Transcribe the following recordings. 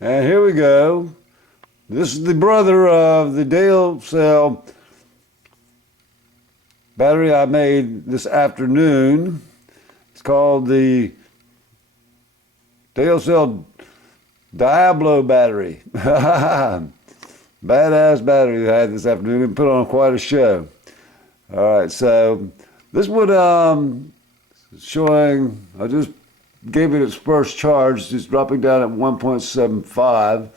And here we go. This is the brother of the Dailcell battery I made this afternoon. It's called the Dailcell Diablo battery. Badass battery I had this afternoon. We put on quite a show. All right, so this one showing, I just gave it its first charge. It's dropping down at 1.75.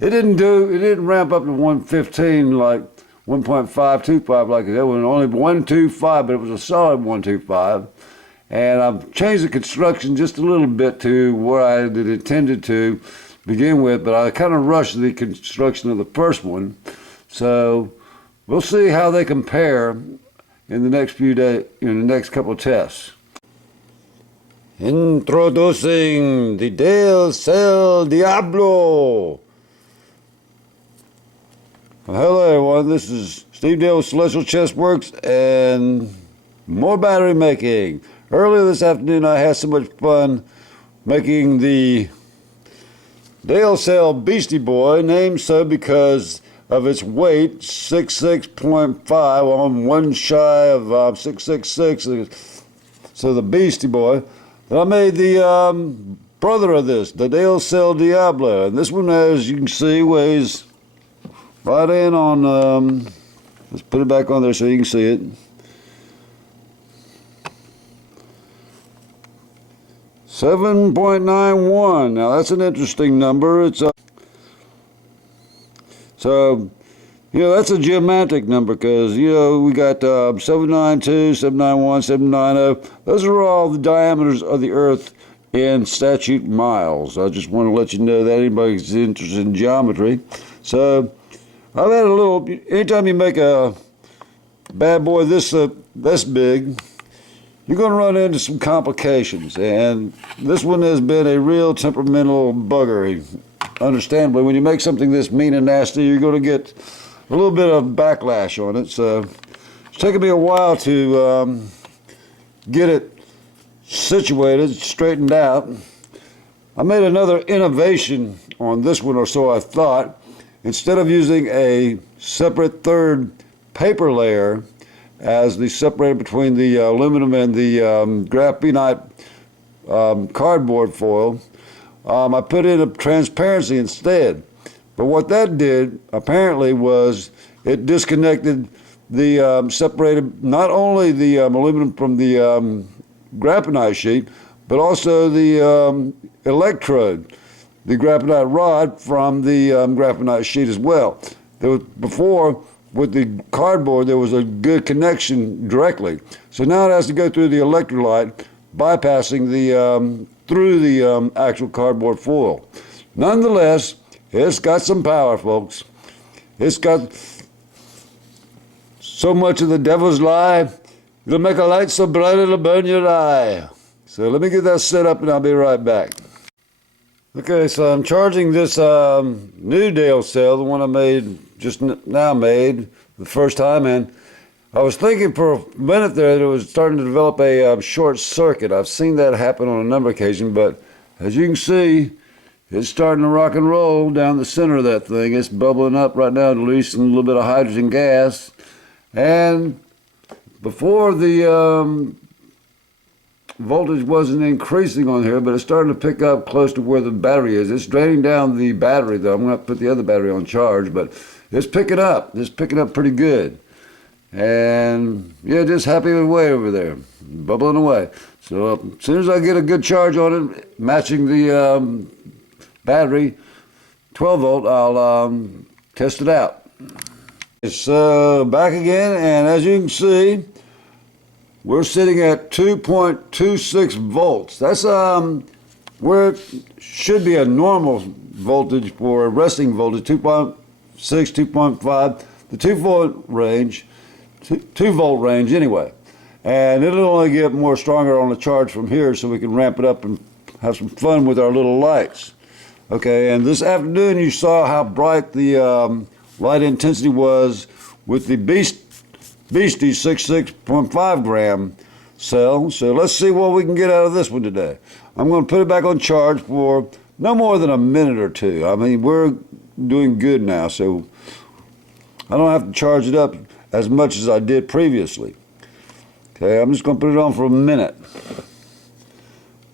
It didn't ramp up to 115 like 1.525 like that one. Only 125, but it was a solid 125. And I've changed the construction just a little bit to where I had it intended to begin with, but I kind of rushed the construction of the first one. So we'll see how they compare in the next few days, in the next couple of tests. Introducing the Dailcell Diablo. Well, hello everyone, this is Steve Dale with Celestial Chest Works and more battery making. Earlier this afternoon I had so much fun making the Dailcell Beastie Boy, named so because of its weight, 66.5, on one shy of 666, so the Beastie Boy. Then I made the brother of this, the Dailcell Diablo, and this one, as you can see, weighs right in on, let's put it back on there so you can see it. .91. Now that's an interesting number. It's so, that's a geometric number because, we got 792, 791, 790. Those are all the diameters of the Earth in statute miles. I just want to let you know that anybody's interested in geometry. So, I've had a little, anytime you make a bad boy this big, you're going to run into some complications, and this one has been a real temperamental bugger. Understandably, when you make something this mean and nasty, you're going to get a little bit of backlash on it. So it's taken me a while to get it situated, straightened out. I made another innovation on this one, or so I thought. Instead of using a separate third paper layer as the separator between the aluminum and the graphenite cardboard foil, I put in a transparency instead. But what that did apparently was it disconnected the separated not only the aluminum from the graphenite sheet, but also the electrode, the graphenite rod from the graphenite sheet as well. There was, before, with the cardboard, there was a good connection directly. So now it has to go through the electrolyte, bypassing the through the actual cardboard foil. Nonetheless, it's got some power, folks. It's got so much of the devil's lie, it'll make a light so bright it'll burn your eye. So let me get that set up and I'll be right back. Okay, so I'm charging this new Dailcell, the one I made just now made the first time, and I was thinking for a minute there that it was starting to develop a short circuit. I've seen that happen on a number of occasions, but as you can see, it's starting to rock and roll down the center of that thing. It's bubbling up right now, releasing a little bit of hydrogen gas, and before the voltage wasn't increasing on here, but it's starting to pick up close to where the battery is. It's draining down the battery, though. I'm going to put the other battery on charge, but it's picking up. It's picking up pretty good. And, yeah, just happy with the way over there, bubbling away. So as soon as I get a good charge on it, matching the battery, 12 volt, I'll test it out. It's back again, and as you can see, we're sitting at 2.26 volts. That's where it should be a normal voltage for a resting voltage, 2.6, 2.5, the 2 volt range, 2 volt range anyway. And it'll only get more stronger on the charge from here, so we can ramp it up and have some fun with our little lights. Okay, and this afternoon you saw how bright the light intensity was with the Beastie 66.5 gram cell. So let's see what we can get out of this one today. I'm going to put it back on charge for no more than a minute or two. I mean, we're doing good now, so I don't have to charge it up as much as I did previously. Okay, I'm just going to put it on for a minute.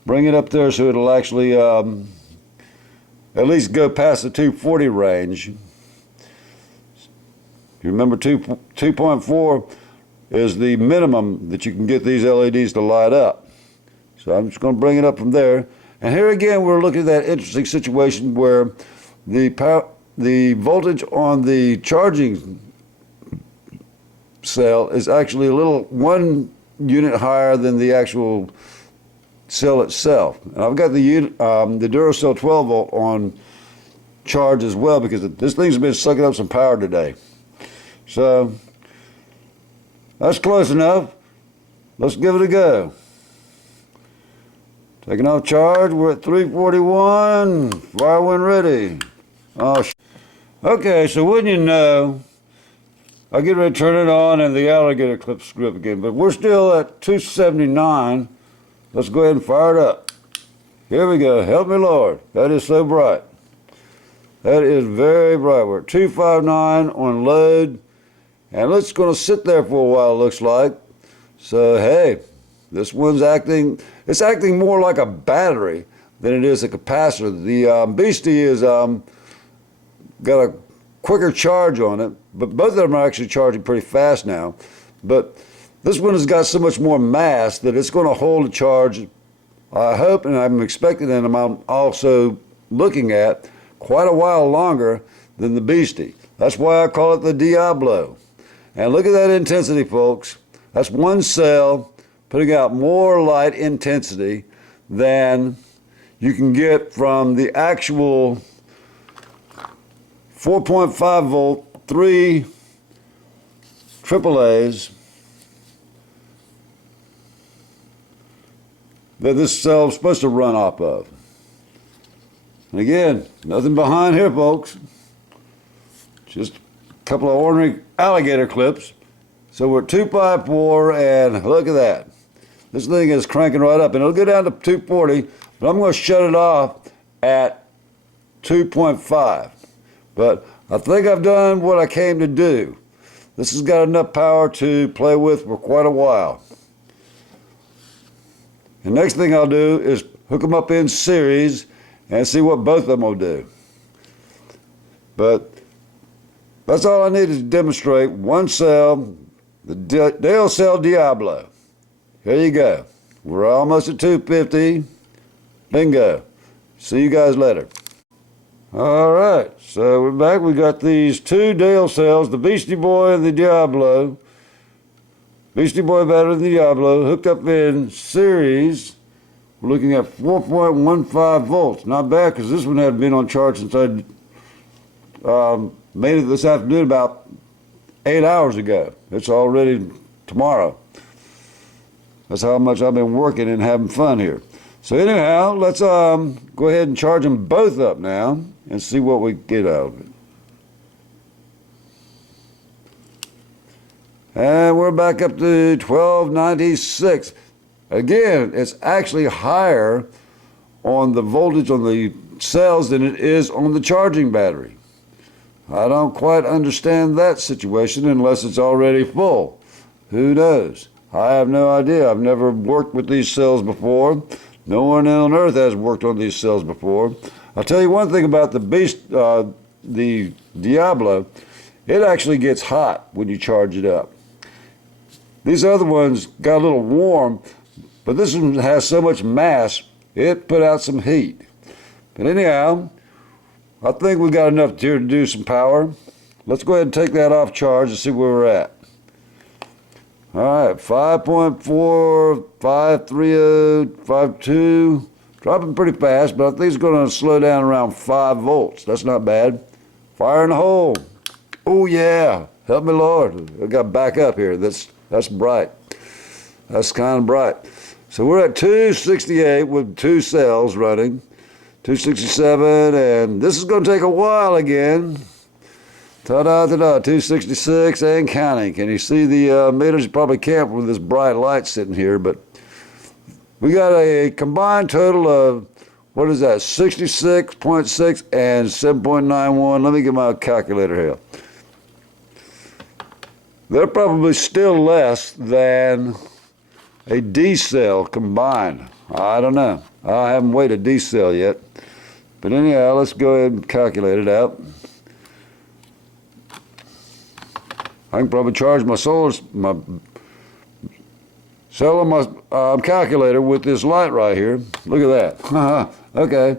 Bring it up there so it'll actually at least go past the 240 range. You remember 2.4 is the minimum that you can get these LEDs to light up. So I'm just going to bring it up from there. And here again, we're looking at that interesting situation where the voltage on the charging cell is actually a little 1 unit higher than the actual cell itself. And I've got the Dailcell 12 volt on charge as well, because this thing's been sucking up some power today. So that's close enough. Let's give it a go. Taking off charge, we're at 341. Fire when ready. Oh, okay, so wouldn't you know, I get ready to turn it on and the alligator clip screw up again, but we're still at 279. Let's go ahead and fire it up. Here we go. Help me, Lord. That is so bright. That is very bright. We're at 259 on load, and it's going to sit there for a while, it looks like. So, hey, this one's it's acting more like a battery than it is a capacitor. The Beastie is got a quicker charge on it, but both of them are actually charging pretty fast now. But this one has got so much more mass that it's going to hold a charge, I hope, and I'm expecting, and I'm also looking at, quite a while longer than the Beastie. That's why I call it the Diablo. And look at that intensity, folks. That's one cell putting out more light intensity than you can get from the actual 4.5 volt, 3 AAAs that this cell is supposed to run off of. And again, nothing behind here, folks. Just a couple of ordinary alligator clips. So we're at 254, and look at that. This thing is cranking right up, and it'll go down to 240, but I'm going to shut it off at 2.5. But I think I've done what I came to do. This has got enough power to play with for quite a while. The next thing I'll do is hook them up in series and see what both of them will do. But that's all I need to demonstrate. One cell, the Dailcell Diablo. Here you go. We're almost at 250. Bingo. See you guys later. All right, so we're back. We got these two Dailcells, the Beastie Boy and the Diablo. Beastie Boy battery and the Diablo hooked up in series. We're looking at 4.15 volts. Not bad, because this one had been on charge since I made it this afternoon about 8 hours ago. It's already tomorrow. That's how much I've been working and having fun here. So anyhow, let's go ahead and charge them both up now and see what we get out of it. And we're back up to 1296. Again, it's actually higher on the voltage on the cells than it is on the charging battery. I don't quite understand that situation unless it's already full. Who knows? I have no idea. I've never worked with these cells before. No one on earth has worked on these cells before. I'll tell you one thing about the Diablo. It actually gets hot when you charge it up. These other ones got a little warm, but this one has so much mass, it put out some heat. But anyhow, I think we've got enough here to do some power. Let's go ahead and take that off charge and see where we're at. All right, 5.4, 530, 5.2, dropping pretty fast, but I think it's going to slow down around 5 volts. That's not bad. Fire in the hole. Oh yeah, help me Lord. I got to back up here. That's bright. That's kind of bright. So we're at 268 with 2 cells running. 267, and this is going to take a while again. Ta-da-ta-da, 266 and counting. Can you see the meters? You probably can't with this bright light sitting here, but we got a combined total of what is that, 66.6 and 7.91. Let me get my calculator here. They're probably still less than a D-cell combined. I don't know. I haven't weighed a D-cell yet. But anyhow, let's go ahead and calculate it out. I can probably charge my cell on my calculator with this light right here. Look at that. Okay.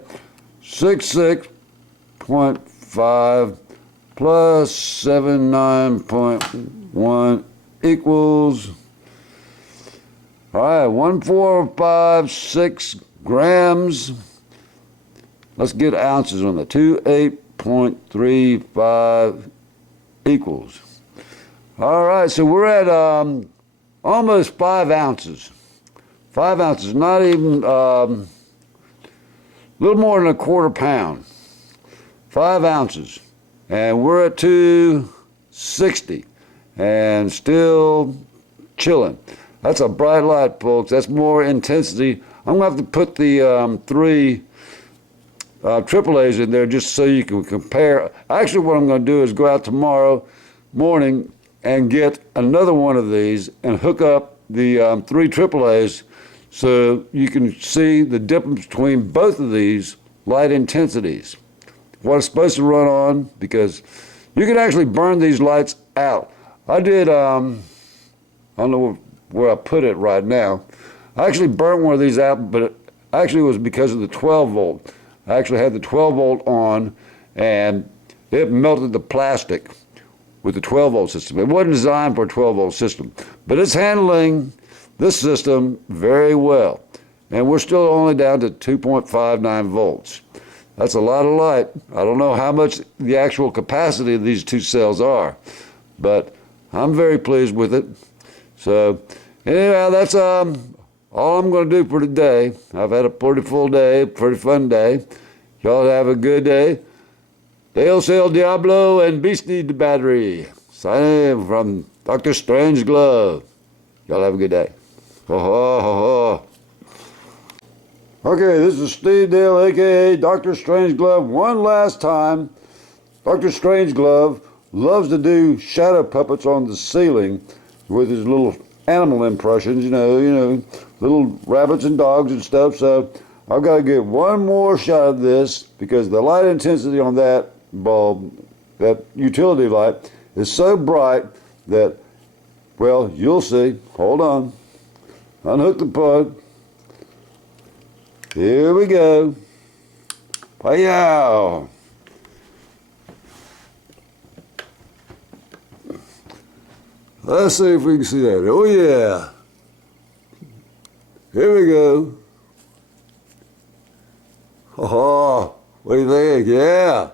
66.5 plus 79.1 equals, all right, 1456 grams. Let's get ounces on the 28.35 equals. All right, so we're at almost 5 ounces. 5 ounces, not even a little more than a quarter pound. 5 ounces. And we're at 260 and still chilling. That's a bright light, folks. That's more intensity. I'm going to have to put the 3 AAAs in there just so you can compare. Actually, what I'm going to do is go out tomorrow morning and get another one of these and hook up the 3 AAAs so you can see the difference between both of these light intensities. What it's supposed to run on, because you can actually burn these lights out. I did, I don't know where I put it right now. I actually burnt one of these out, but it actually was because of the 12 volt. I actually had the 12 volt on and it melted the plastic with the 12 volt system. It wasn't designed for a 12 volt system, but it's handling this system very well. And we're still only down to 2.59 volts. That's a lot of light. I don't know how much the actual capacity of these 2 cells are, but I'm very pleased with it. So anyhow, that's all I'm going to do for today. I've had a pretty full day, pretty fun day. Y'all have a good day. Dailcell, Diablo, and Beastie the Battery. Signing from Dr. Strangeglove. Y'all have a good day. Ho, ho, ho, ho. Okay, this is Steve Dale, a.k.a. Dr. Strangeglove. One last time, Dr. Strangeglove loves to do shadow puppets on the ceiling with his little animal impressions, you know, little rabbits and dogs and stuff. So I've got to get one more shot of this because the light intensity on that bulb, that utility light, is so bright that, well, you'll see. Hold on. Unhook the plug. Here we go. Wow. Let's see if we can see that. Oh yeah. Here we go. Oh, what do you think? Yeah.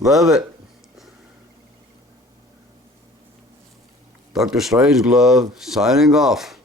Love it. Dr. Strangeglove signing off.